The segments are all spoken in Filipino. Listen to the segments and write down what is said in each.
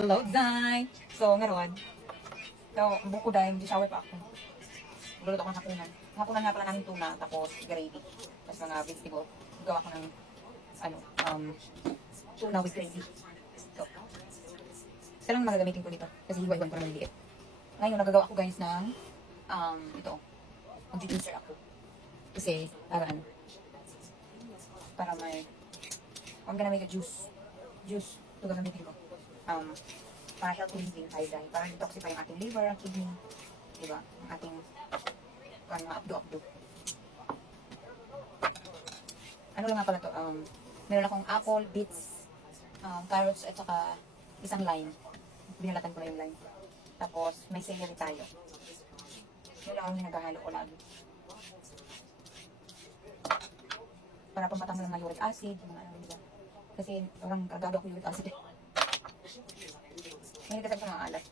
Hello, Zay! So, ngayon, buko dahil, shower pa ako. Luluto ko ng hapunan. Hapunan nga pala namin tuna, tapos gravy. Tapos mga vegetable. Gawa ko ng, tuna with gravy. So, isa lang magagamitin ko dito. Kasi hiwa-hiwan ko na maliliit. Ngayon, nagagawa ko guys ng, ito. Mag-juicer ako. Kasi, para may, I'm gonna make a juice. Juice. Ito gagamitin ko. Para healthy living tayo dahil para detoxify ang ating liver, ang kidney, diba? Ang ating mga abdo-abdo. Ano lang nga pala to, meron akong apple, beets, carrots, at saka isang lime. Binalatan ko na yung lime. Tapos, may celery tayo. Yun lang ang nagahalo ko lagi. Para pamatang mo ng mga uric acid, mga ano, diba? Kasi parang kagado ako uric acid eh. Hindi kasi mga alat.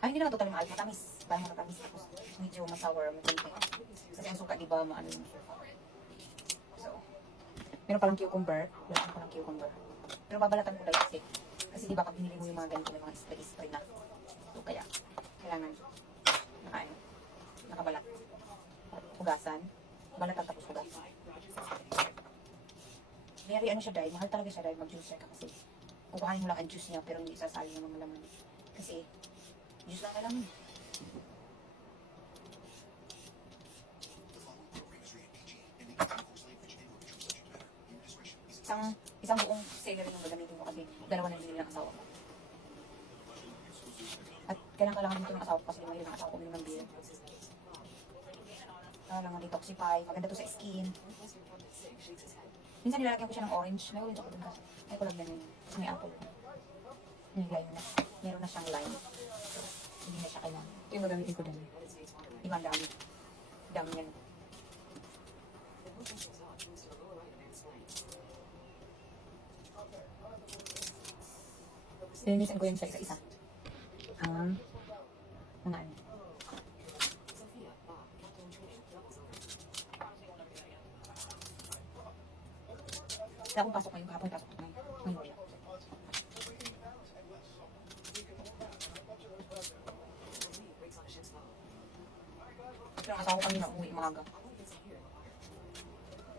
Ay, hindi naman totally maalat. Matamis. Parang matamis. Tapos medyo masour. Kasi ang suka, diba, maano yung suka. So, meron palang cucumber. Lalatan ko ng cucumber. Pero babalatan ko dahil kasi diba pag binili mo yung mga ganito, may mga spray na. So, kaya, kailangan nakabalat. Hugasan. Balatan tapos hugasan. Very ano siya dahil. Mahal talaga siya dahil mag-juicer ka kasi kukuhanin mo lang ang juice niya pero hindi isasali ng mga laman. Kasi, juice lang na laman. Isang buong celery yung gagamitin ko kasi dalawa na binili ng asawa ko. At kailangan dito ng asawa ko kasi mahilig ng asawa ko uminom ng beer. Kailangan detoxify, maganda to sa skin. Minsan nilalagyan ko siya ng orange. May orange ako dun kasi. May kulab na yun. Kasi may apple. Nilagay na. Meron na siyang lime. So, hindi na siya kailangan. Ito yung magamitin ko dun. Ibang dami. Dami yan. Linisan ko yun siya isa-isa. Mga ano. Kaya kung pasok ngayon, kahapon pasok ko ngayon. Ngayon wala. Pero ang asawa ko kanina, umuwi umaga.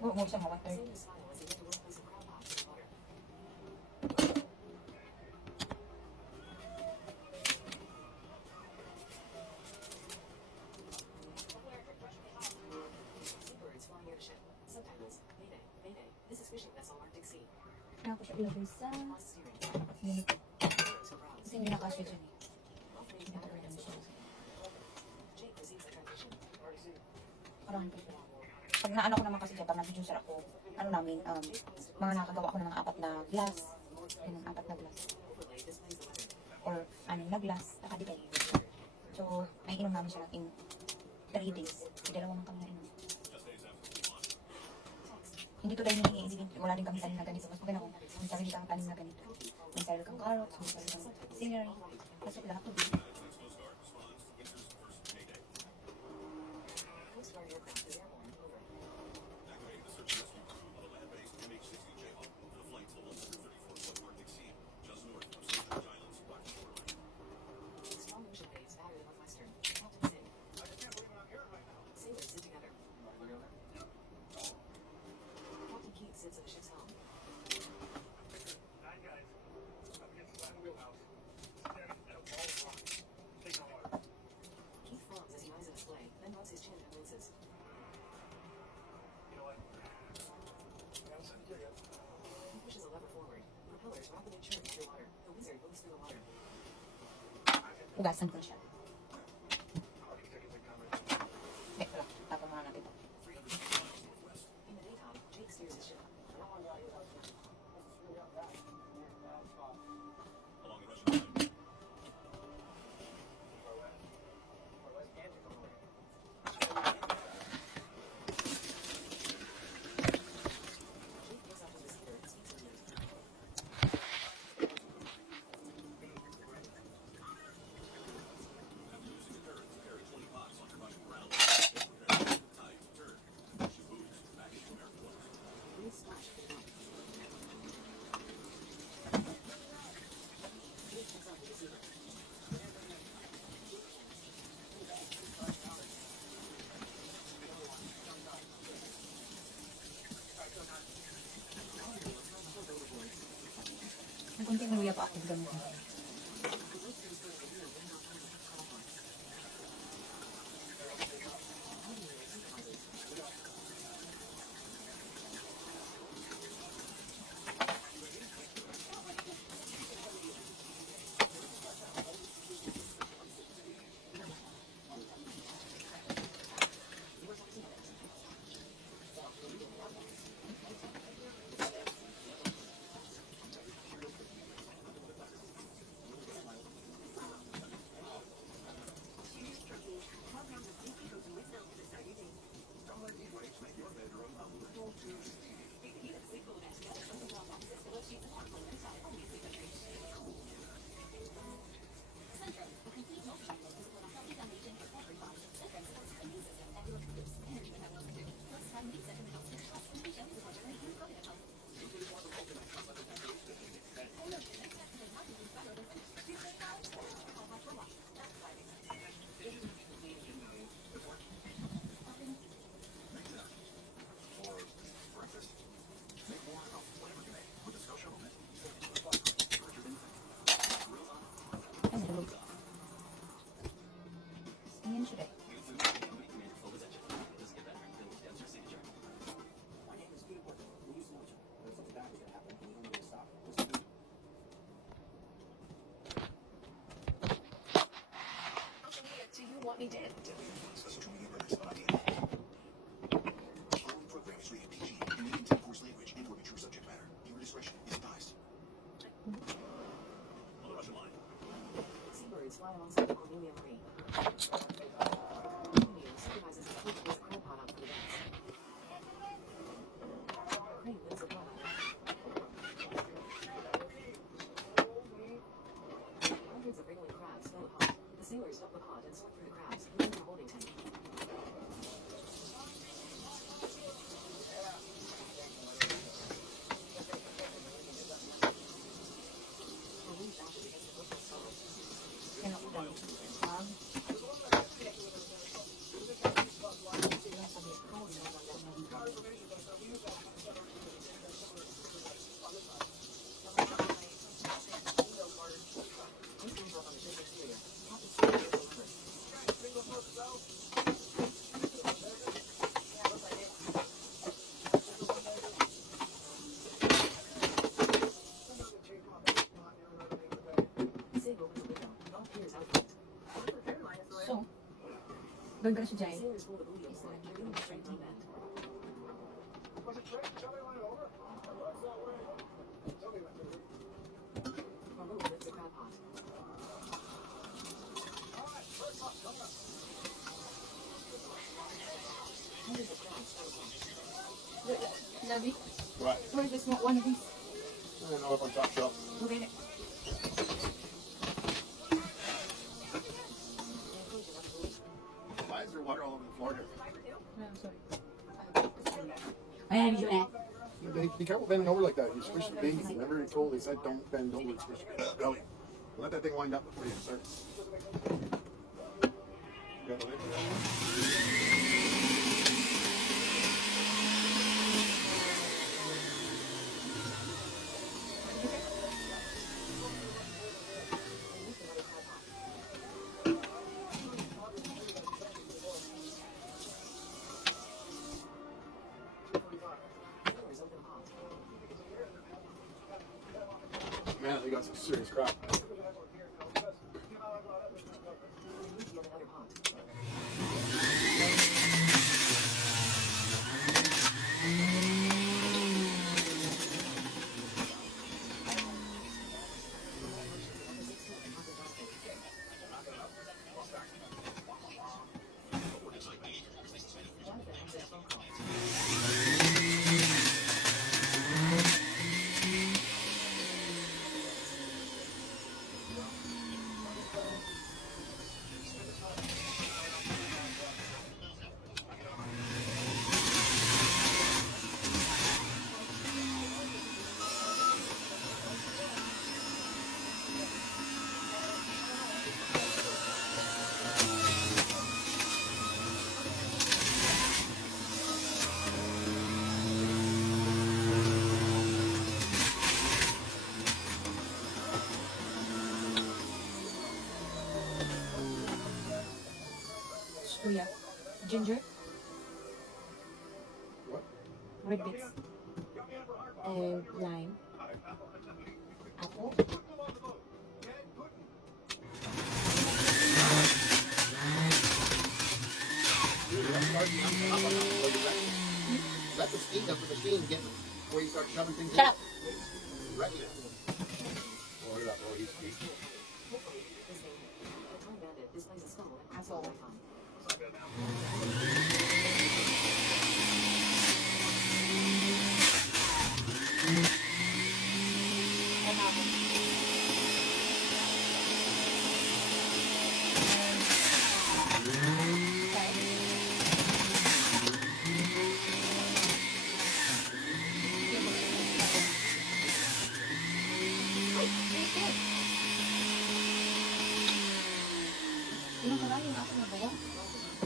Umuwi siya mga 1:30. Kaya ko siya ilagay sa ganito. Kasi hindi nakasya dyan eh. Parang pag naano ko naman kasi dyan, pag nag-juicer ako, ano namin, mga nakagawa ako ng mga 4 na glass. Ganun, 4 na glass. Or 6 na glass, nakadepende. So, may inom namin siya in 3 days. Dalawa man kami na inom. Hindi to dahil wala din kami tanim na ganito. Mas maganda kung may sarili kang tanim na ganito. May sarili kang carrots, may sarili kang celery. Kasi lahat to din. Hugasan ko na siya. Okay, wala. Tapon muna natin ito. May konting luya pa ako gamit. Ay, nalog. Ayan siya. Do you want me to? Social media learners on idea. The following program is rated PG and may contain coarse language and or mature subject matter. Viewer discretion is advised. On the Russian line. Seabirds fly alongside Cornelia Marie. Cornelia supervises the fleet with crab pot out for the dance. Crane wins the product. Hundreds of wriggling crabs fill the pot. The sailors dump the pot and sort through the crabs, leaving a holding tank. Marie bashes against the bushel stove. Yan ako dami. This comes up on the ship's exterior. Captain Stewart is the number. Sig opens a window. All peers out front. So, doon ka na siya dyan. Sailors pull the buoy overboard, revealing the straight team end. Marlowe lifts a crab pot. Hundreds of crabs float up. Labi, Right. where's this one of these? I don't know if I'm top shelf. Okay. The enclosure left buoy. Why is there water all over the floor here? No, I'm sorry. Ayan, yun eh. Be careful bending over like that. You squish the baby. Remember he told, he said don't bend over and squish your belly. Let that thing wind up before you start. You got the lid? They lift another crab pot. Sailors open a pot. Man, they got some serious crap. They lift yet another pot. Jonathan answers a phone call. Kuya. Ginger. What? Red beets. And lime. Apple. That's the speed of the machine getting where you start shoving things Shut up. Right here. Roll it up, roll it. The Time Bandit displays a skull and crossbow icon. And apple. Okay. Ilang pala yung aso na bawa?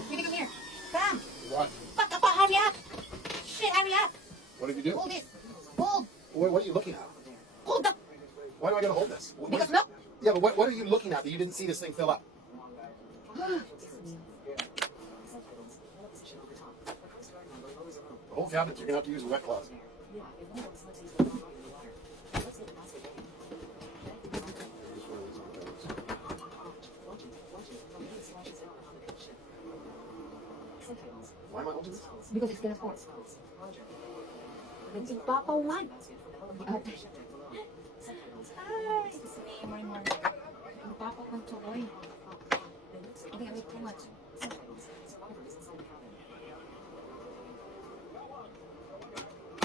Really, come here. Come! What? Fuck up, hurry up! Shit, hurry up! What did you do? Hold it! Hold! What are you looking at? Hold up! Why do I gotta hold this? Because look! Yeah, but what are you looking at that you didn't see this thing fill up? Subtitles. Roll position over top. A Coast Guard member lowers a rope. The whole cabinet, you're gonna have to use a wet cloth. Yeah, if one of us slips, he's going to in the water. Let's get the basket ready. Watch it. From here it splashes down on the pink ship. Subtitles. Why am I holding this? Because it's gonna fall. Spells. Roger. It's ipapawan. Basket from the element of the ship deck below. Subtitles. Ay, it's me, more. Ipapawan tuloy. I think I made too much. Subtitles. Survivor is inside the cabin.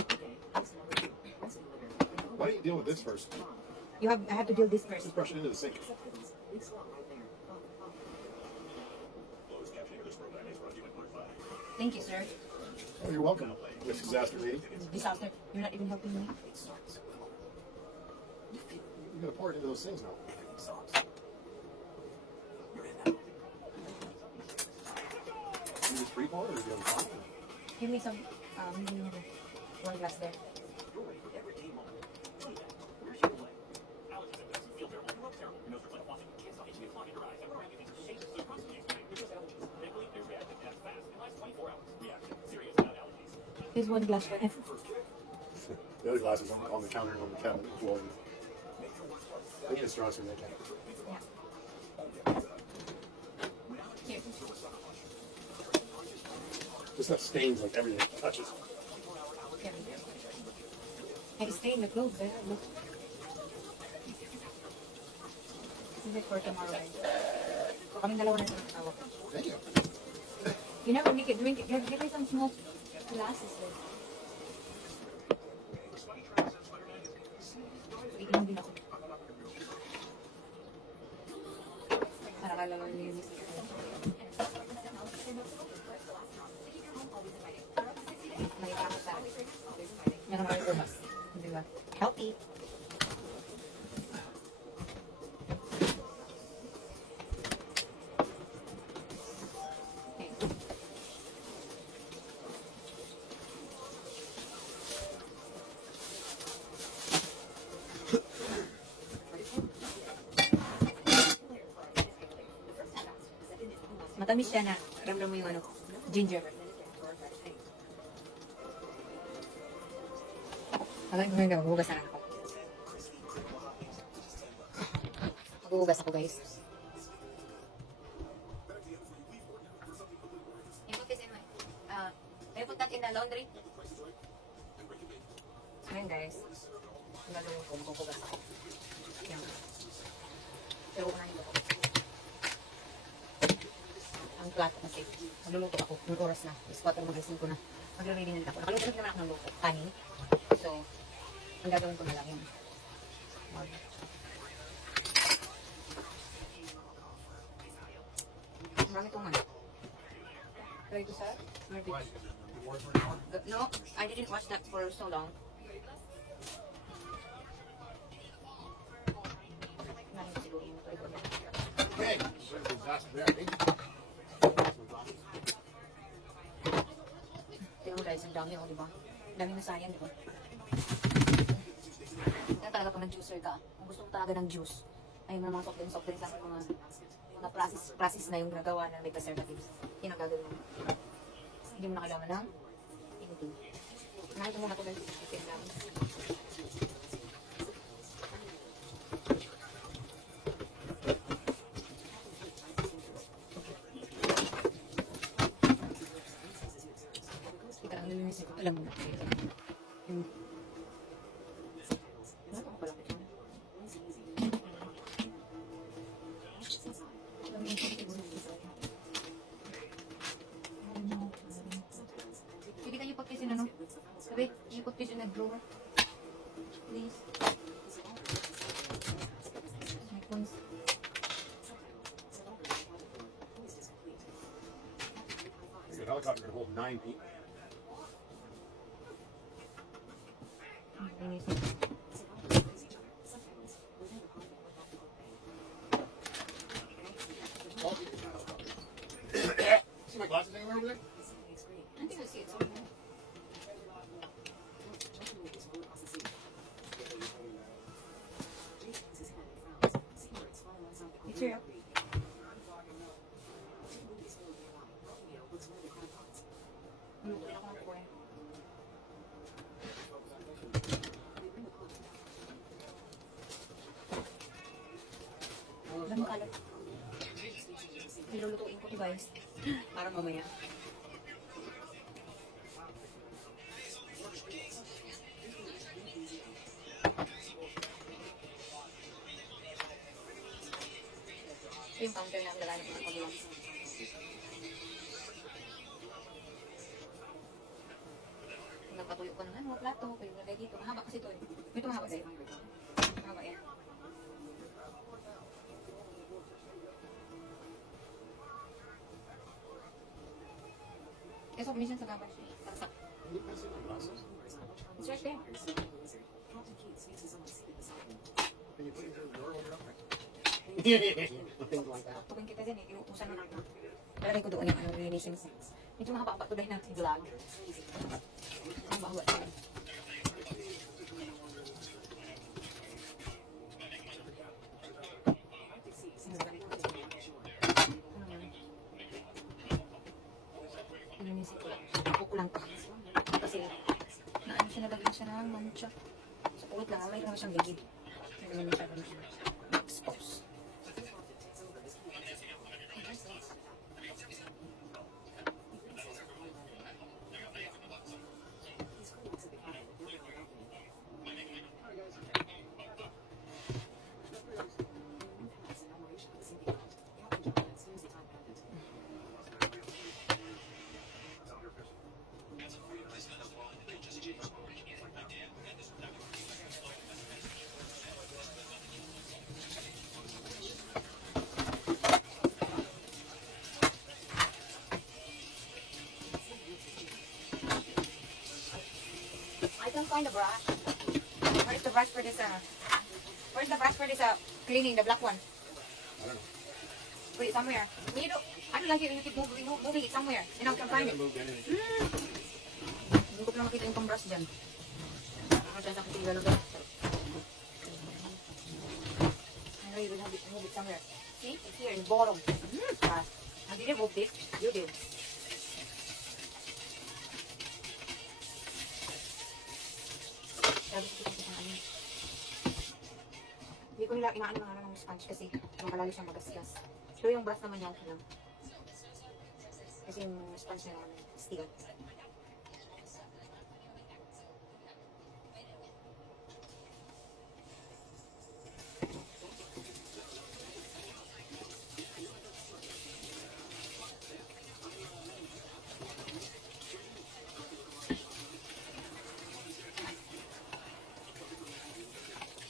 Okay, case number 2. Rescue litter. Why don't you deal with this first? I have to deal this first. Just brush it into the sink. Subtitles. Big swamp right there. Closed captioning of this program is brought to you in part 5. Thank you, sir. Oh, you're welcome, Miss Disaster Lady. Disaster. You're not even helping me. You're gonna pour it into those things now. You just free pour it or do you have a pot? Give me some, one glass there. Here's one glass for him. The other glass is on the counter and on the cabinet floor. They get straws from that can. Yeah. Here. This stuff stains like everything it touches. Yeah. Hey, stay in the clothes there. Look. This is it for tomorrow, guys. So, kaming dalawa na ito tawag. Thank you. You never make it drink it. Give me some small glasses there. Iinom din ako. Para kailangan niyo yung miss. Nakita ko sa meron kayo bukas. Di ba? Healthy. Okay. Matamis siya na. Ramdam mo yung ano, ginger. Hanggang ngayon, maghuhugas na lang ako. Maghuhugas ako, guys. You put this in my, can you put that in the laundry? Ngayon, guys. Ang gagawin ko, maghuhugas ako. Yan. Pero unahin ko. Ang plato kasi, magluluto ako. Ng oras na. Is 4 mag-asin ko na. Magre-ready na ako. Nakaluto na naman ako ng luto. Kanin. So, ang gagawin ko na lang yun. Marami itong ano. Try to sir? No, I didn't watch that for so long. Okay. Disaster Lady. Pero guys, ang dami, di ba? Ang dami na sayang, di ba? Kaya talaga pag nag-juicer ka, kung gusto mo talaga ng juice, ay mga soft drinks lang, mga mga process na yung ginagawa na may preservatives. Yun ang gagawin mo. Hindi mo na kailangan ng anything. Nakita muna ko guys. Kasi ang dami. Teka lang, nilinisin ko. Alam mo na. Yung... Ano ko pala ito? Pwede kayo pag kasi ano? Sabi, you put this in a drawer. Please. My phones. Your helicopter can hold 9 people. Linisin. See my glasses anywhere over there? I think I see it somewhere. It's here. Lutuin ako ng corn. Alam mo kalat. Nilulutuin ko to guys. Para mamaya. Ito yung counter na lalala ko ng pag-iwan. Nagpatuyo ko ng ano, plato, pwede mo lagay dito. Mahaba kasi ito eh. Ito mahaba sa'yo. Mahaba yan. Kasi minsan sa gaban siya. Tarsak. Hindi pa see my glasses. It's right there. Can you put it in the drawer when you're up there? Things like that. Tutukin kita din eh. Inuusan na ako. Lalagay ko doon yung ano, linisin ko. Medyo mahaba to dahil na vlog. Ang bahwa siya. Linisin ko lang. Ako ko lang pa. Kasi naano siya, nalagyan siya ng mancha. Sa pulot lang, may naman siyang ligid. Hindi naman siya na-expose. I can't find the brush. Where's the brush for this, where's the brush for this, cleaning, the black one? I don't know. Put it somewhere. You don't, I don't like it when you keep moving it somewhere. And I can I find it. haven't moved anything. Hindi ko pa makita yung pang brush dyan. Ako dyan sa kasi lalagay. I know you will move it somewhere. See? It's here in the bottom. I didn't move this. You did. Sabi ko kasi sa ano. Hindi ko nila inaano ng ano ng sponge kasi makalali siyang magasgas. So yung brush naman niya okay lang. Kasi yung sponge niya naman steel.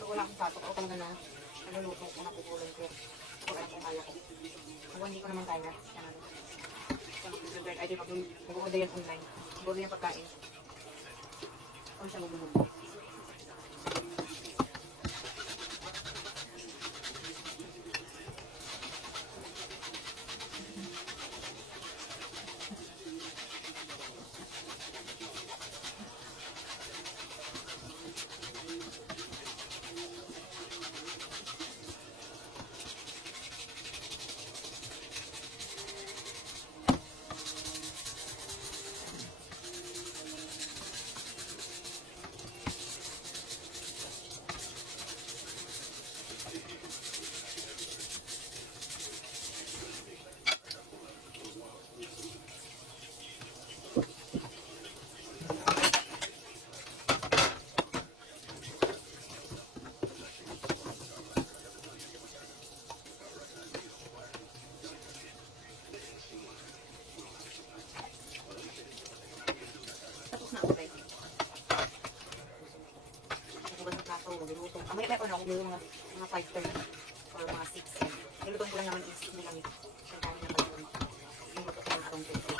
So wala akong satok. Ako talaga na naluluto ko, napupulong ko. Kung alam kung kaya ko. Kung hindi ko naman kaya, yan ano. I think mag-order yan online. Mag-order yan pagkain. Kung siya magbulong. 5:30 or mga 6. Nilutuin ko lang naman is hindi lang ito. Ang dami na pala yun. Niluto ko lang around 20.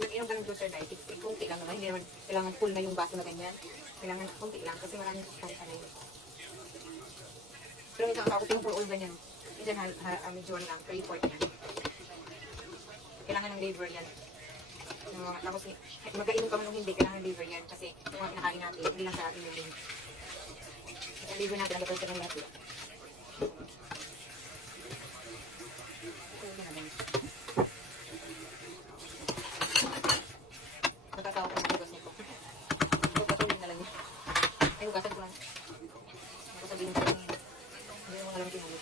Nag-inom ka ng juicer dahil kunti lang naman, hindi naman kailangan full na yung baso na ganyan. Kailangan kunti lang kasi maraming substansa na yun. Pero minsan ako yung full oil ganyan. Minsan medyo ano lang, 3/4 yan. Kailangan ng liver yan. Yung mga, tapos magkainom ka man nung hindi, kailangan ng liver yan kasi yung mga kinakain natin, hindi lang sa atin yung liver. Yung liver natin, ang gagawin ng natin. Ito yung ginagawa. Nagkasawa ko ng hugas nito. Ito, patuloy na lang yun. Ay, hugasan ko lang. Ako sabihin ko lang yun. Hindi mo alam tinulog.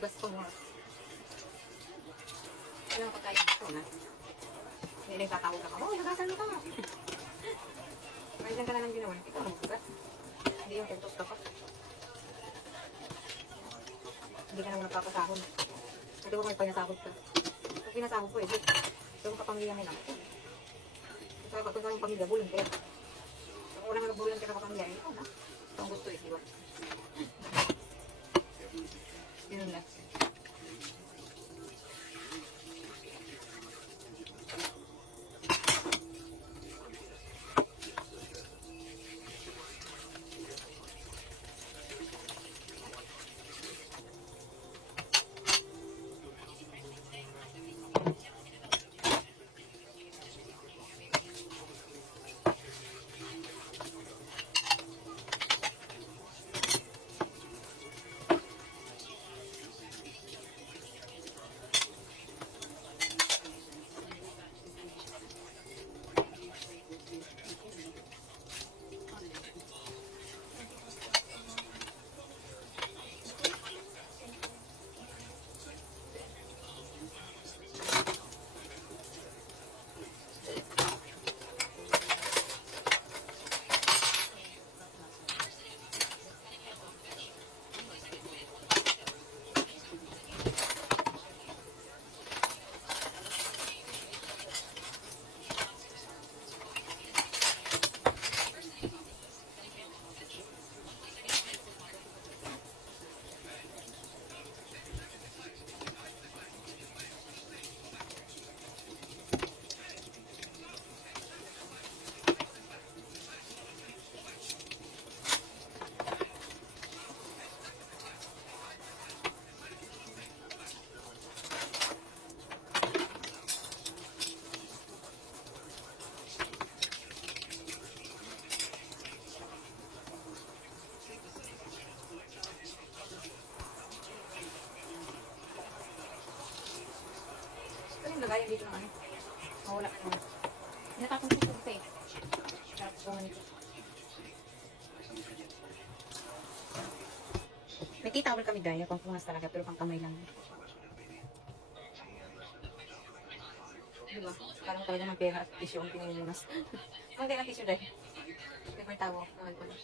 Hugas ko mo. Ano ang pagkain ko na? Hindi na itatawag ako. Oh, nagasan ka. Mayroon ka na lang ginawa. Ikaw ang hugas. Hindi yung tentos ka pa. Hindi ka naman nagpapasahod. Hindi ko may pinasahod ka. Pag pinasahod ko eh, yung kapamilya may lang. Kung sa yung pamilya, bulan kaya. Kung wala nga bulan ka sa kapamilya, ikaw na. Ito ang gusto eh, di ba? Yun lang. Lagayan dito ng ano. Mawala ka naman. Hinatapon ko dito eh. Tapos ko nito. May towel kami gaya, pang pumas talaga, pero pang kamay lang. Diba? Parang talaga ng pera at tissue ang pinilinas. Hindi na tissue dahil. Paper towel. Nawal ko na.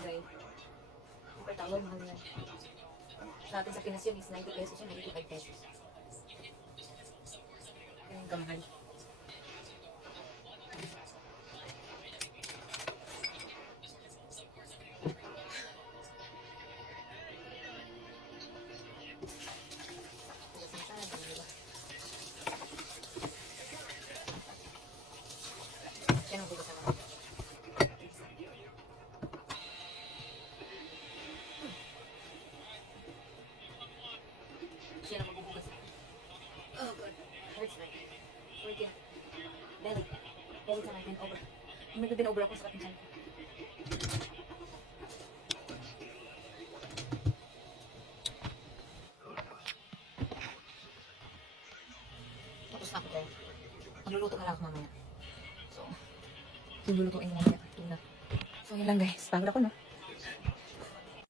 Okay. Paper towel, mahal na. Sa atin sa Pinas yun is 90 pesos yun, 95 pesos. Yung kamahal. Yan ang bukas naman. hurts. Right here. Belly. Belly time, bend over. May bend over ako sa ating side. Tapos na ako tayo. Magluluto na lang ako mamaya. So, lulutuin ko mamaya. Tuna. So, yun lang guys. Pagod ako, no?